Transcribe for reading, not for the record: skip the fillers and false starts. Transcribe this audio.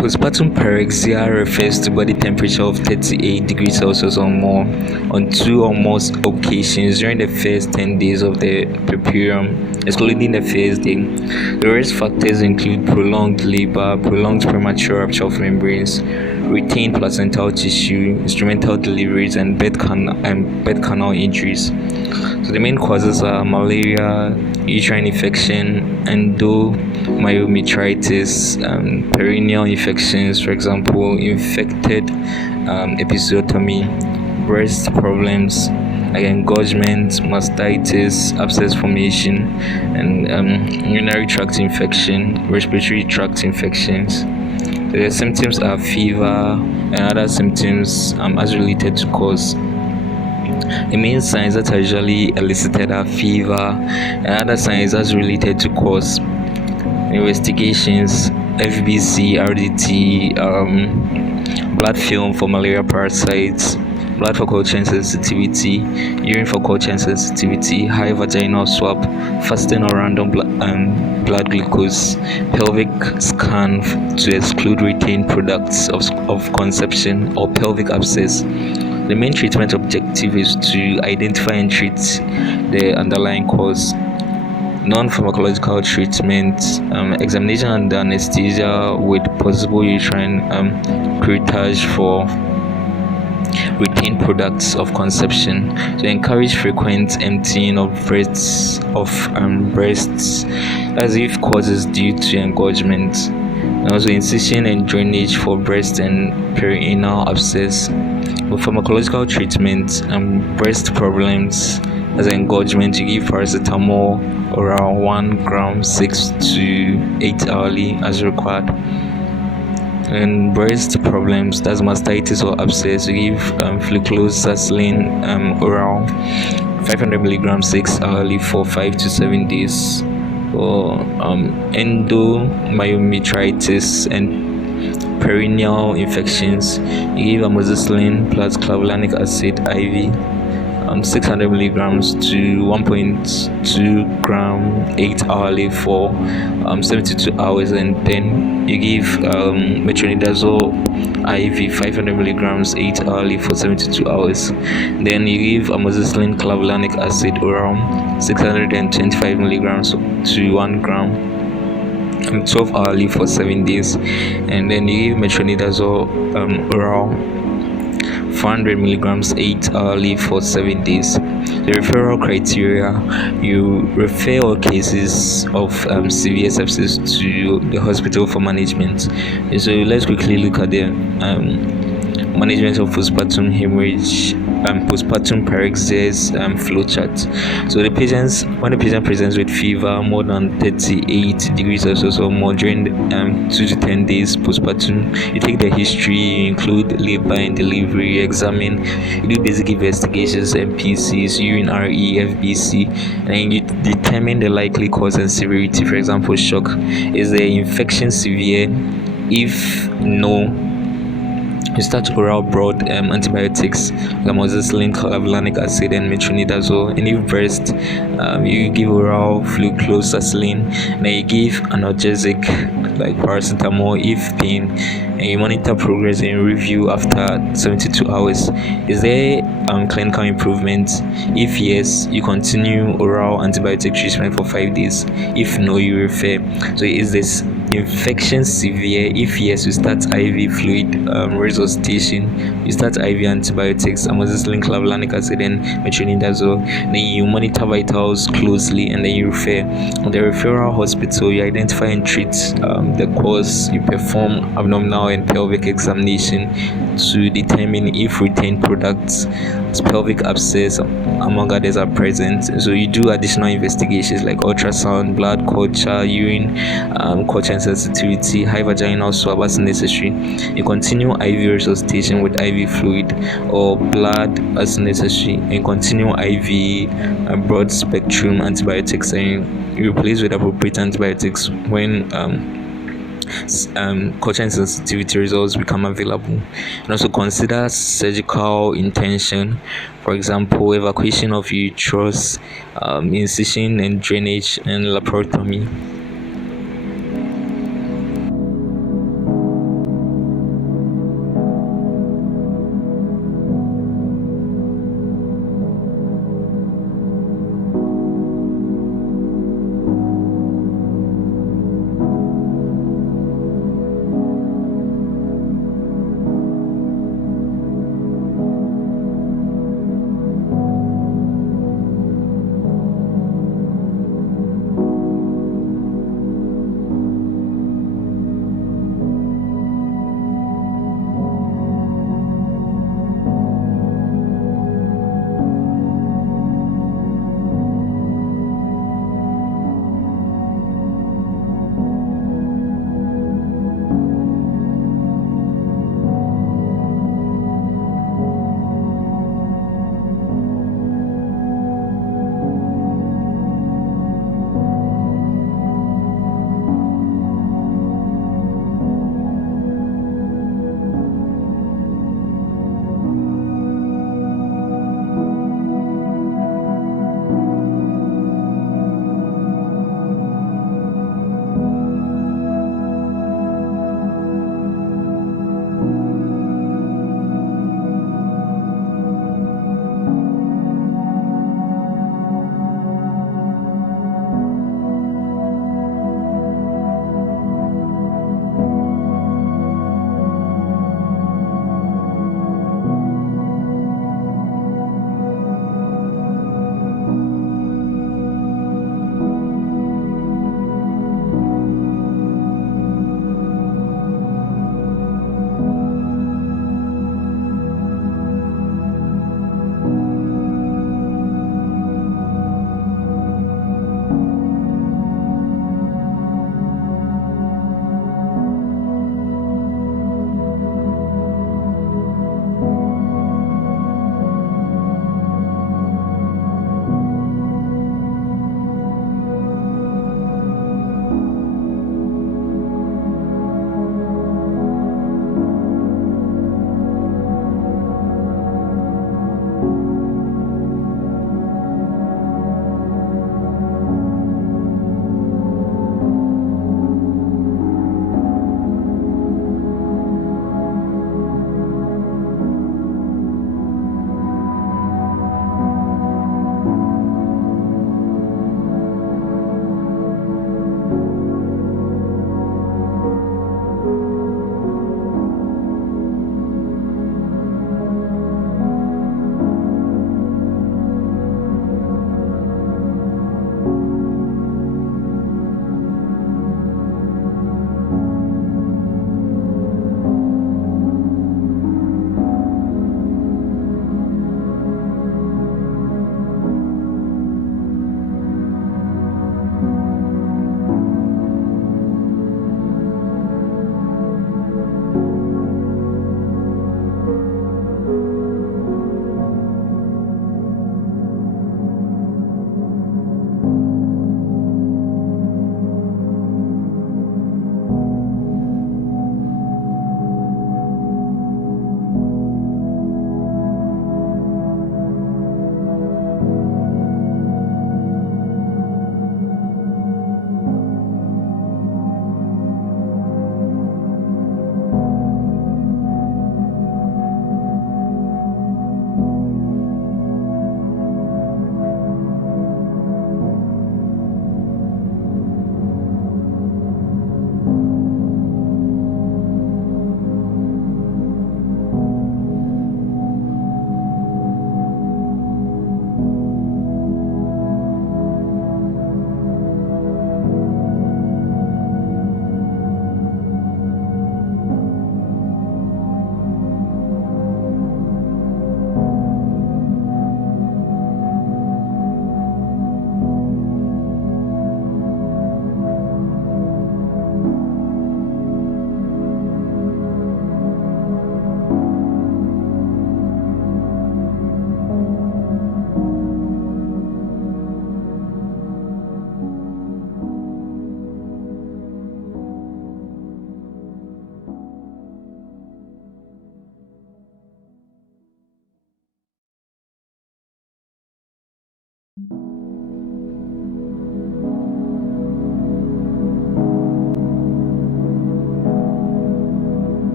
Postpartum pyrexia refers to body temperature of 38 degrees Celsius or more on two or more occasions during the first 10 days of the prepucium, excluding the first day. The risk factors include prolonged labor, prolonged premature rupture of membranes, retained placental tissue, instrumental deliveries, and birth canal injuries. So the main causes are malaria, uterine infection, endomyometritis, perineal infections, for example, infected episiotomy, breast problems, like engorgement, mastitis, abscess formation, and urinary tract infection, respiratory tract infections. The symptoms are fever and other symptoms as related to cause. The main signs that are usually elicited are fever and other signs as related to cause. Investigations, FBC, RDT, blood film for malaria parasites, blood for culture sensitivity, urine for culture sensitivity, high vaginal swab, fasting or random blood glucose, pelvic scan to exclude retained products of conception, or pelvic abscess. The main treatment objective is to identify and treat the underlying cause. Non-pharmacological treatment, examination under anesthesia with possible uterine curettage for retained products of conception. To encourage frequent emptying of breasts as if causes due to engorgement. And also incision and drainage for breast and perianal abscess. With pharmacological treatment, breast problems as engorgement, you give paracetamol around 1 gram 6 to 8 hourly as required. And breast problems, that's mastitis or abscess, you give flucloxacillin around 500 milligrams 6 hourly for 5 to 7 days. For endomyometritis and perineal infections, you give amoxicillin plus clavulanic acid IV 600 milligrams to 1.2 gram 8 hourly for 72 hours, and then you give metronidazole IV 500 milligrams 8 hourly for 72 hours. Then you give amoxicillin clavulanic acid around 625 milligrams to 1 gram 12 hourly for 7 days, and then you give metronidazole around 400 milligrams 8 hourly for 7 days. The referral criteria: you refer all cases of severe sepsis to the hospital for management. So let's quickly look at the management of postpartum hemorrhage and postpartum pyrexia flowchart. So when the patient presents with fever more than 38 degrees Celsius or more during 2 to 10 days postpartum, you take the history, you include labor and delivery, examine, you do basic investigations, MPCs, urine RE, FBC, and you determine the likely cause and severity. For example, shock. Is the infection severe? If no, you start oral broad antibiotics, amoxicillin, clavulanic acid, and metronidazole. And if breast, you give oral flucloxacillin. Then you give analgesic like paracetamol if pain, and you monitor progress and review after 72 hours. Is there clinical improvement? If yes, you continue oral antibiotic treatment for 5 days. If no, you refer. So is this infection severe? If yes, you start IV fluid resuscitation, you start IV antibiotics, amoxicillin, clavulanic acid, and metronidazole. Then you monitor vitals closely, and then you refer. On the referral hospital, you identify and treat the cause. You perform abdominal and pelvic examination to determine if retained products, pelvic abscess, among others, are present. So you do additional investigations like ultrasound, blood culture, urine culture sensitivity, high vaginal swab as necessary. You continue IV resuscitation with IV fluid or blood as necessary, and continue IV broad spectrum antibiotics, and you replace with appropriate antibiotics when culture sensitivity results become available. And also consider surgical intention, for example, evacuation of uterus, incision and drainage, and laparotomy.